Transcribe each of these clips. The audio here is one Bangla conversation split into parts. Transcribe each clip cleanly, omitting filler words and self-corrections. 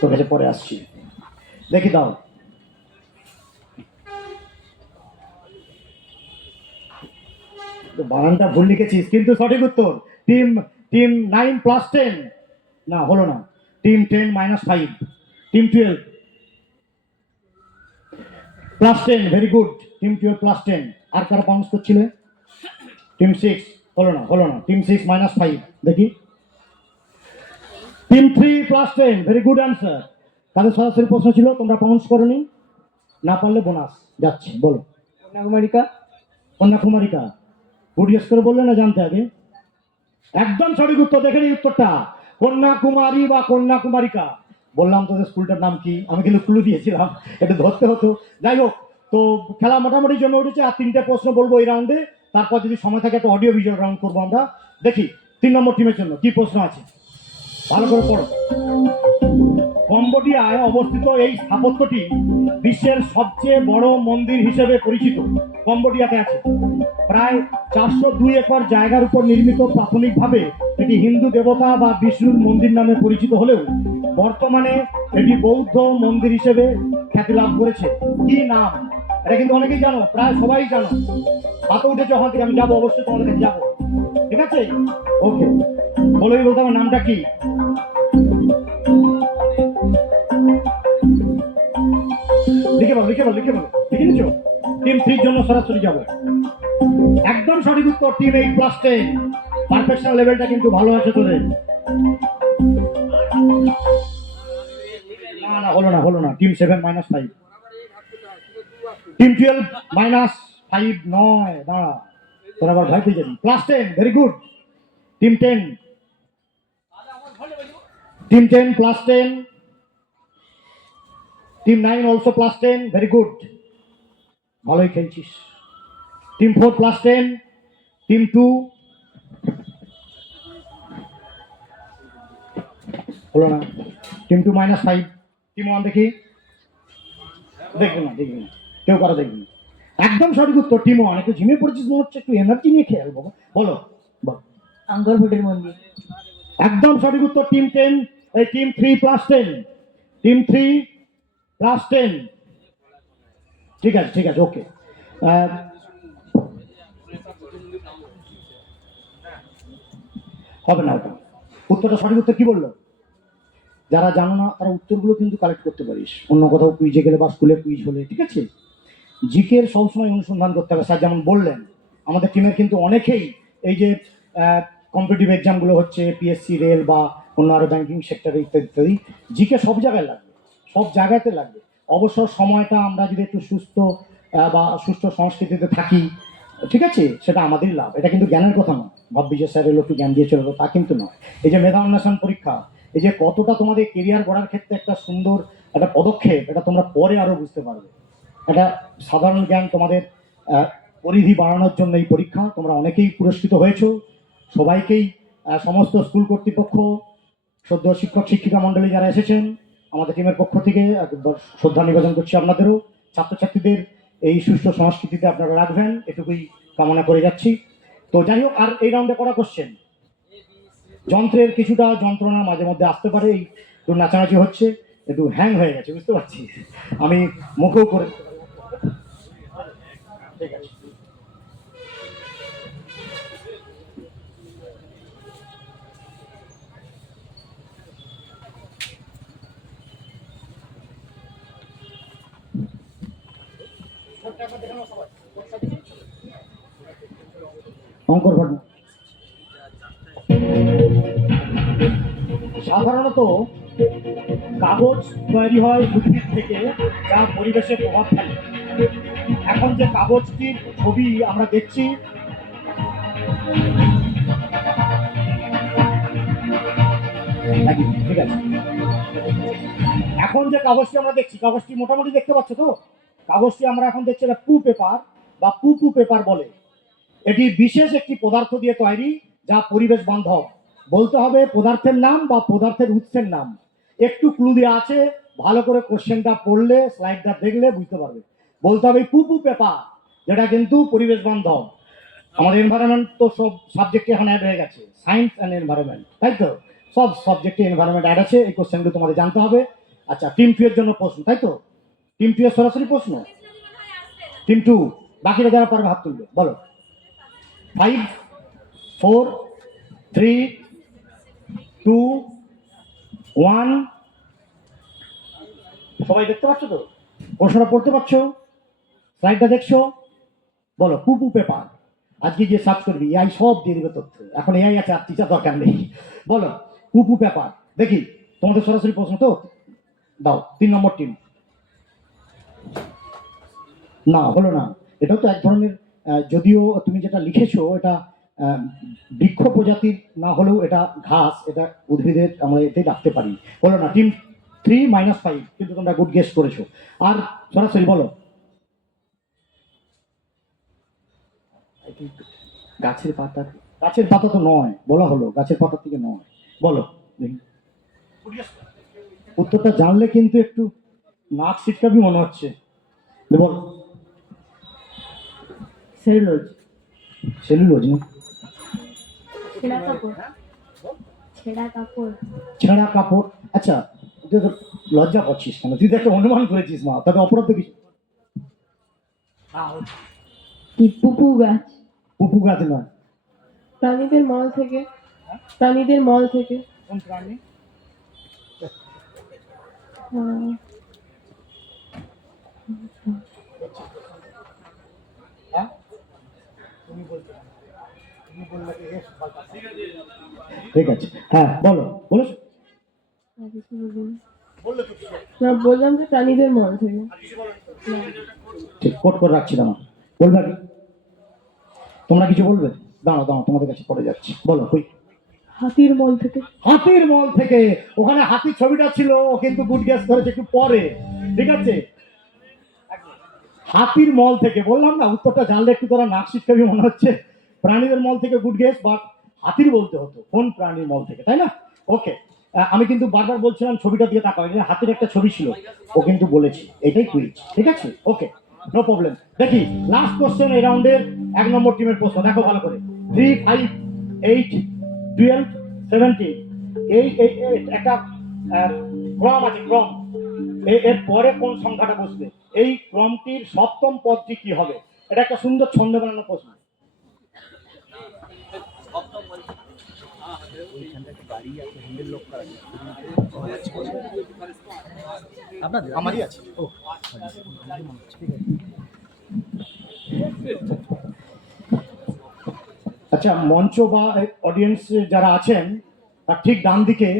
তোর কাছে পরে আসছি, দেখি দাও। বানানটা ভুল লিখেছিস, কিন্তু সঠিক উত্তর টিম টিম 9+10। না, হলো না। Team 10-5, team 12+10, very good. Team 12+10। আর কারা পাউন্স করছিলে? টিম 6। হলো না, হলো না। টিম 6-5, দেখি। Team 3+10, very good answer. তাদের সরাসরি প্রশ্ন ছিল, তোমরা পাউন্স করনি, না পারলে বোনাস যাচ্ছে। বলো। কন্যাকুমারিকা। কন্যাকুমারিকা। গুড করে বললে না জানতে আগে? একদম সঠিক উত্তর। দেখেন এই উত্তরটা, কন্যাকুমারী বা কন্যাকুমারিকা। বললাম তোদের স্কুলটার নাম কি, আমি কিন্তু ক্লু দিয়েছিলাম, একটু ধরতে হতো। যাই হোক, তো খেলা মোটামুটি জমে উঠেছে। আর 3টে প্রশ্ন বলবো এই রাউন্ডে, তারপর যদি সময় থাকে একটা অডিও ভিজুয়াল রাউন্ড করবো আমরা। দেখি 3 নম্বর টিমের জন্য কি প্রশ্ন আছে, ভালো করে পড়ো। কম্বোডিয়ায় অবস্থিত এই স্থাপত্যটি বিশ্বের সবচেয়ে বড় মন্দির হিসেবে পরিচিত। কম্বোডিয়াতে আছে। প্রায় 402 একর জায়গার উপর নির্মিত। প্রাথমিকভাবে এটি হিন্দু দেবতা বা বিষ্ণুর মন্দির নামে পরিচিত হলেও বর্তমানে এটি বৌদ্ধ মন্দির হিসেবে খ্যাতি লাভ করেছে। কি নাম? এটা কিন্তু অনেকেই জানো, প্রায় সবাই জানো। হাতে উঠেছে ওখান থেকে, আমি যাবো, অবশ্যই তোমাদের কাছে যাবো। ঠিক আছে, ওকে। বলোই বলতে আমার নামটা কি? লিখে বলো, লিখে বলো, লিখে বলো। লিখে নিচ্ছ? টিম 3 জন্য সরাসরি যাবো। একদম সঠিক উত্তর, টিম 8+10। পারফেকশন লেভেলটা কিন্তু ভালো আছে তোদের। না না, হলো না, হলো না। টিম 7-5, টিম 12-5 নয়। দাঁড়া, তোর আবার ভয় পেয়ে যাবি। +10, very good. Team 10, team 10+10, team 9 also +10, very good, ভালোই খেলছিস। টিম 4+10, টিম 2, হলো না। টিম 2-5, টিম 1 দেখি। দেখবে না, দেখবে না, কেউ কারো দেখবে না। একদম সঠিক উত্তর, টিম 1। একটু ঝিমিয়ে পড়েছিস মনে হচ্ছে, একটু এনার্জি নিয়ে খেয়াল বাবা। বলো, বলো। আঙ্গরভোটের মন্দির। একদম সঠিক উত্তর, টিম 10, এই টিম 3+10, টিম 3+10। ঠিক আছে, ঠিক আছে, ওকে। হবে না ওটা। উত্তরটা সঠিক উত্তর কি বললো? যারা জানো না তারা উত্তরগুলো কিন্তু কালেক্ট করতে পারিস অন্য কোথাও কুইজে গেলে বা স্কুলে কুইজ হলে, ঠিক আছে? জিকের সবসময় অনুসন্ধান করতে হবে। স্যার যেমন বললেন, আমাদের টিমের কিন্তু অনেকেই এই যে কম্পিটিটিভ এক্সামগুলো হচ্ছে, পিএসসি, রেল বা অন্য আরো ব্যাংকিং সেক্টরে ইত্যাদি ইত্যাদি, জিকে সব জায়গায় লাগবে, সব জায়গাতে লাগবে। অবসর সময়টা আমরা যদি একটু সুস্থ বা সুস্থ সংস্কৃতিতে থাকি, ঠিক আছে, সেটা আমাদেরই লাভ। এটা কিন্তু জ্ঞানের কথা নয়, ভাববি যে স্যার এলো একটু জ্ঞান দিয়ে চলবো, তা কিন্তু নয়। এই যে মেধা অন্বেষণ পরীক্ষা, এই যে কতটা তোমাদের কেরিয়ার গড়ার ক্ষেত্রে একটা সুন্দর একটা পদক্ষেপ, এটা তোমরা পরে আরো বুঝতে পারবে। একটা সাধারণ জ্ঞান তোমাদের পরিধি বাড়ানোর জন্য এই পরীক্ষা। তোমরা অনেকেই পুরস্কৃত হয়েছো, সবাইকেই সমস্ত স্কুল কর্তৃপক্ষ, সদ্য শিক্ষক শিক্ষিকা মণ্ডলী যারা এসেছেন, আমাদের টিমের পক্ষ থেকে একবার শ্রদ্ধা নিবেদন করছি আপনাদেরও। ছাত্রছাত্রীদের এই সুষ্ঠু সংস্কৃতিতে আপনারা রাখবেন, এটুকুই কামনা করে যাচ্ছি। তো যাই হোক, আর এই রাউন্ডে করা কোশ্চেন, যন্ত্রের কিছুটা যন্ত্রণা মাঝে মধ্যে আসতে পারে, এই একটু নাচানাচি হচ্ছে, একটু হ্যাং হয়ে গেছে, বুঝতে পারছি। আমি মুখেও করে, ঠিক আছে। শঙ্কর ঘটনা সাধারণত কাগজ তৈরি হয় উদ্ভিদ থেকে, যা পরিবেশে প্রভাব ফেলে। এখন যে কাগজটির ছবি আমরা দেখছি, ঠিক আছে, এখন যে কাগজটি আমরা দেখছি, কাগজটি মোটামুটি দেখতে পাচ্ছ তো? কাগজটি আমরা এখন দেখছি এটা পু পেপার বা পুপু পেপার বলে। এটি বিশেষ একটি পদার্থ দিয়ে তৈরি, যা পরিবেশ বান্ধব। বলতে হবে পদার্থের নাম বা পদার্থের উৎসের নাম। একটু ক্লু দেওয়া আছে, ভালো করে কোশ্চেনটা পড়লে, স্লাইডটা দেখলে বুঝতে পারবে। বলতে হবে পুপু পেপার, যেটা কিন্তু পরিবেশ বান্ধব। আমাদের এনভায়রনমেন্ট তো সব সাবজেক্টে এখন অ্যাড হয়ে গেছে, সায়েন্স অ্যান্ড এনভায়রনমেন্ট, তাই তো? সব সাবজেক্টে এনভায়রনমেন্ট অ্যাড আছে। এই কোশ্চেনগুলো তোমাদের জানতে হবে। আচ্ছা, টিম 2 এর জন্য প্রশ্ন, তাই তো? টিম 2 এর সরাসরি প্রশ্ন। টিম 2, বাকিরা যারা পারবে হাত তুলবে, বলো। 5 4 3 2 1। সবাই দেখতে পাচ্ছ তো? প্রশ্নটা পড়তে পারছো? স্লাইডটা দেখছো? বলো। পুপু পেপার। আজকে যে সার্চ করবি এআই সব দিয়ে দেবে তথ্য। এখন এআই আছে, আর টিচার দরকার নেই। বলো পুপু পেপার। দেখি তোমাদের সরাসরি প্রশ্ন তো। দাও 3 নম্বর টিম। না, হলো না। এটাও তো এক ধরনের যদিও তুমি যেটা লিখেছো এটা আহ, বৃক্ষ প্রজাতির না হলেও এটা ঘাস, এটা উদ্ভিদের আমরা এতে রাখতে পারি। হলো না। টিম 3 -5, কিন্তু তোমরা গুড গেস করেছো। আর সরাসরি বলো। গাছের পাতা। গাছের পাতা তো নয়, বলা হলো গাছের পাতা থেকে নয়। বলো দেখি। উত্তরটা জানলে কিন্তু একটু নাক ছিটকাবি মনে হচ্ছে। বল। সেলুলোজ। সেলুলোজ না? ছেঁড়া কাপড়। ছেঁড়া কাপড়। ছেঁড়া কাপড়। আচ্ছা, তুই তো লজ্জা পাচ্ছিস কেন? তুই তো একটা অনুমান করেছিস মা, তবে অপরাধ তো কিছু। কি পুপু গাছ। পুপু গাছ নয়। প্রাণীদের মল থেকে। প্রাণীদের মল থেকে। কোন প্রাণী? আহ, হ্যাঁ? তুমি বলতে পারো। তুমি বললে কি yes, পাল্টা। ঠিক আছে, হ্যাঁ বলো। বলেছো? আর কিছু বলিনি। বললে তো। না, বললাম যে প্রাণীদের মল থেকে। ঠিক, কোট করে রাখছিলাম। বলবে কি? তোমরা কিছু বলবে? দাঁড়াও দাঁড়াও, তোমাদের কাছে পড়ে যাচ্ছে। বলো কই। হাতির মল থেকে। হাতির মল থেকে। ওখানে হাতির ছবিটা ছিল, ও কিন্তু গুড গেস করেছে একটু পরে। ঠিক আছে, হাতির মল থেকে। বললাম না, উত্তরটা জানলে একটু তোরা নাক শিক্ষাবি মনে হচ্ছে। প্রাণীদের মল থেকে গুড গেস, বাট হাতির বলতে হতো। কোন প্রাণীর মল থেকে, তাই না? ওকে। আমি কিন্তু বারবার বলছিলাম ছবিটার দিকে তাকাও, এখানে হাতির একটা ছবি ছিল। ও কিন্তু বলেছি এটাই কুইজ। ঠিক আছে, ওকে, নো প্রবলেম। দেখি লাস্ট কোশ্চেন এই রাউন্ডের 1 নম্বর টিমের প্রশ্ন। দেখো ভালো করে। 3 5 8 12 17। এই একটা ক্রম আছে, ক্রম। এর পরে কোন সংখ্যাটা বসবে? এই ক্রমটির সপ্তম পদটি কি হবে? এটা একটা সুন্দর ছন্দ বানানো প্রশ্ন। আমারই আছে। ও আচ্ছা, মঞ্চ বা অডিয়েন্স যারা আছেন তার ঠিক ডান দিকে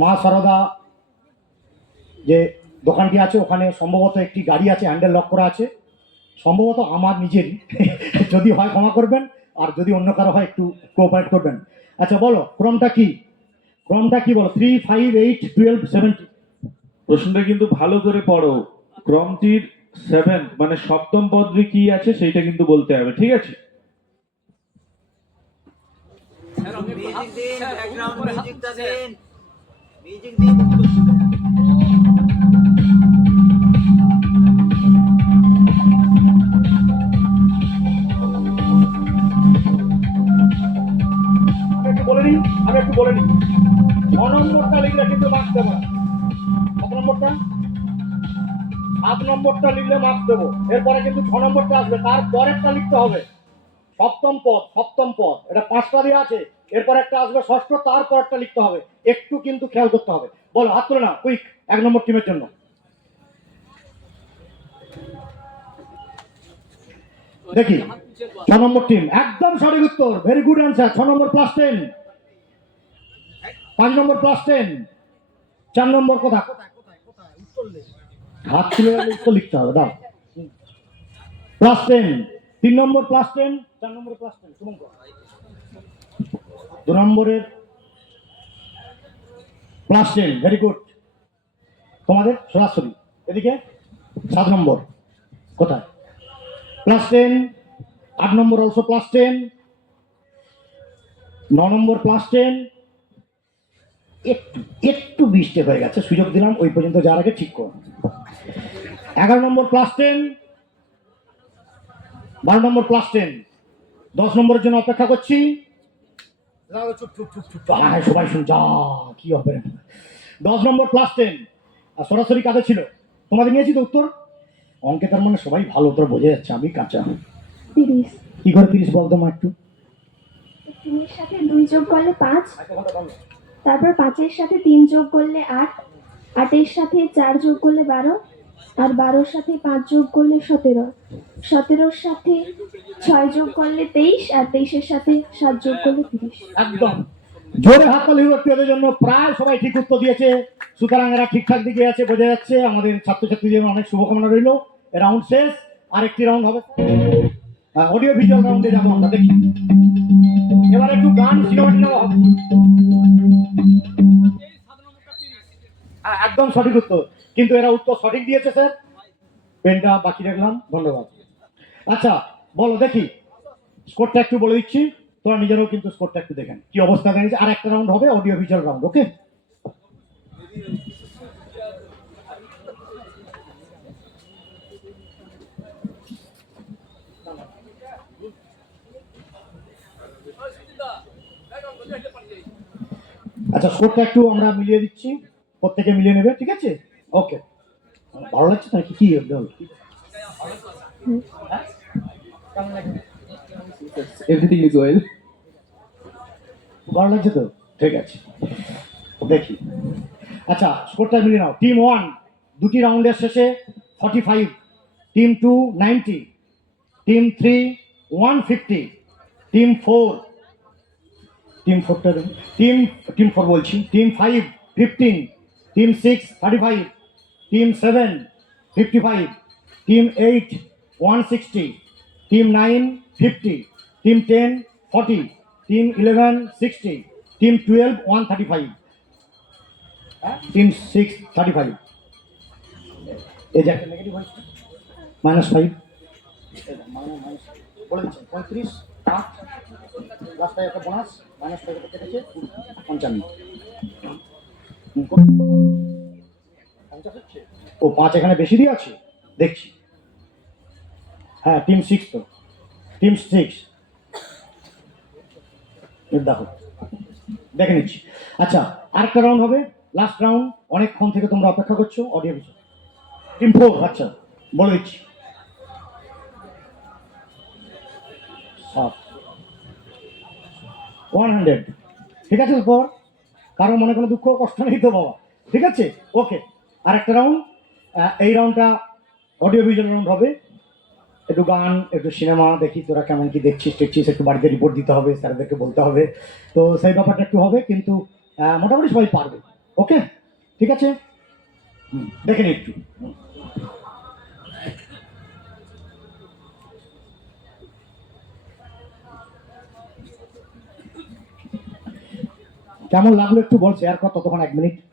মা সারদা যে দোকানটি আছে, ওখানে সম্ভবত একটি গাড়ি আছে, হ্যান্ডেল লক করা আছে। সম্ভবত আমার নিজেরই। যদি হয় ক্ষমা করবেন, আর যদি অন্য কারো হয় একটু কোঅপারেট করবেন। আচ্ছা বলো, ক্রমটা কি? ক্রমটা কি বলো? 3 5 8 12 17। প্রশ্নটা কিন্তু ভালো করে পড়ো। ক্রমটির 7 মানে সপ্তম পদটি কি আছে সেইটা কিন্তু বলতে হবে, ঠিক আছে? म्यूजिक दिन बैकग्राउंड म्यूजिक दा दिन म्यूजिक दिन আমি একটু বলে নিই 6 নম্বরটা লিখলে কিন্তু মার্কস দেবো না। কত নম্বরটা? 7 নম্বরটা লিখলে মার্কস দেবো। এরপরে কিন্তু 6 নম্বরটা আসবে, তার পরেরটা লিখতে হবে। সপ্তম পদ, সপ্তম পদ, এটা 5টা দেওয়া আছে। এরপর একটা আসবে ষষ্ঠ, তার পরেরটা লিখতে হবে। একটু কিন্তু খেয়াল করতে হবে। বলো, হাত তুলে না কুইক 1 নম্বর টিমের জন্য। দেখি 6 নম্বর টিম, একদম সঠিক উত্তর, ভেরি গুড অ্যান্সার। 6 নম্বর +10, 5 নম্বর +10, 4 নম্বর কোথায়? হাত তুলে উত্তর লিখতে হবে। দাও +10, 3 নম্বর +10, 4 নম্বর +10, শুভঙ্কর। 2 নম্বরের +10, ভেরি গুড। তোমাদের সরাসরি এদিকে 7 নম্বর কোথায়? +10, 8 নম্বর অলসো +10, 9 নম্বর +10। একটু একটু বৃষ্টি হয়ে গেছে, সুযোগ দিলাম ওই পর্যন্ত যাওয়ার আগে ঠিক করো। 11 নম্বর +10, 12 নম্বর +10, 10 নম্বরের জন্য অপেক্ষা করছি। চুপ চুপ চুপ চুপ, হ্যাঁ সবাই শুন, যা কি হবে। 10 নম্বর ক্লাস 10 আর সরাসরি কাদের ছিল? তোমাদের নিয়েছি তো উত্তর। অঙ্কে তার মানে সবাই ভালো, তোর বোঝা যাচ্ছে, আমি কাঁচা। 30। কি করে 30 বলতো মা একটু? 3 এর সাথে 2 যোগ করলে 5, তারপর 5 এর সাথে 3 যোগ করলে 8, 8 এর সাথে 4 যোগ করলে 12, আর 12 এর সাথে 5 যোগ করলে 17, 17 এর সাথে 6 যোগ করলে 23, আর 23 এর সাথে 7 যোগ করলে 30। একদম জোরে হাততালি হোক এদের জন্য। প্রায় সবাই ঠিক উত্তর দিয়েছে, সুতরাং এরা ঠিকঠাক দিকে আছে, বোঝা যাচ্ছে। আমাদের ছাত্রছাত্রীদের অনেক শুভকামনা রইল। রাউন্ড শেষ, আরেকটি রাউন্ড হবে, অডিও ভিজুয়াল রাউন্ডে যাবো আমরা, দেখি। এবার একটু গান সিনেমা টিনেমা হবে। একদম সঠিক উত্তর, কিন্তু এরা উত্তর সঠিক দিয়েছে স্যার, পেনটা বাকি রাখলাম, ধন্যবাদ। আচ্ছা বলো দেখি, স্কোরটা একটু বলে দিচ্ছি, তোরা নিজেরাও কিন্তু স্কোরটা একটু দেখেন কি অবস্থা দাঁড়িয়েছে। আর একটা রাউন্ড হবে অডিও ভিজুয়াল রাউন্ড, ওকে? আচ্ছা স্কোরটা একটু আমরা মিলিয়ে দিচ্ছি, প্রত্যেকে মিলিয়ে নেবে, ঠিক আছে? ওকে, ভালো লাগছে নাকি? কি বল? Everything is well. ভালো লাগছে তো? ঠিক আছে, দেখি। আচ্ছা স্কোরটা মিলিয়ে নাও। টিম 1 দুটি রাউন্ডের শেষে 45, টিম 2 90, টিম 3 150, টিম 4 টিম 4 বলছি, team 5 15, team 6 35, team 7 55, team 8 160, team 9 50, team 10 40, team 11 60, team 12 135, team 6 35। এই যে একটা নেগেটিভ হয়েছে, -5 বলে দিচ্ছেন 35 8 লাস্টে একটা বোনাস -5 করতে গেছে 55। ও 5 এখানে বেশি দিয়ে আছে দেখছি। হ্যাঁ টিম 6 তো, টিম 6 দেখো, দেখে নিচ্ছি। আচ্ছা আরেকটা রাউন্ড হবে, লাস্ট রাউন্ড, অনেকক্ষণ থেকে তোমরা অপেক্ষা করছো অডিও ভিজুয়াল। টিম 4, আচ্ছা বলে দিচ্ছি। 100, ঠিক আছে তো? কারো মনে কোনো দুঃখ কষ্ট নেই তো বাবা? ঠিক আছে, ওকে। আর একটা রাউন্ড, এই রাউন্ডটা অডিও ভিজুয়াল রাউন্ড হবে। একটু গান, একটু সিনেমা, দেখি তোরা কেমন কি দেখছিস টেকছিস, একটু বাড়িতে রিপোর্ট দিতে হবে, স্যারদেরকে বলতে হবে, তো সেই ব্যাপারটা একটু হবে, কিন্তু মোটামুটি সবাই পারবে, ওকে? ঠিক আছে, দেখে নি একটু। কেমন লাগলো একটু বল, শেয়ার কর ততক্ষণ 1 মিনিট।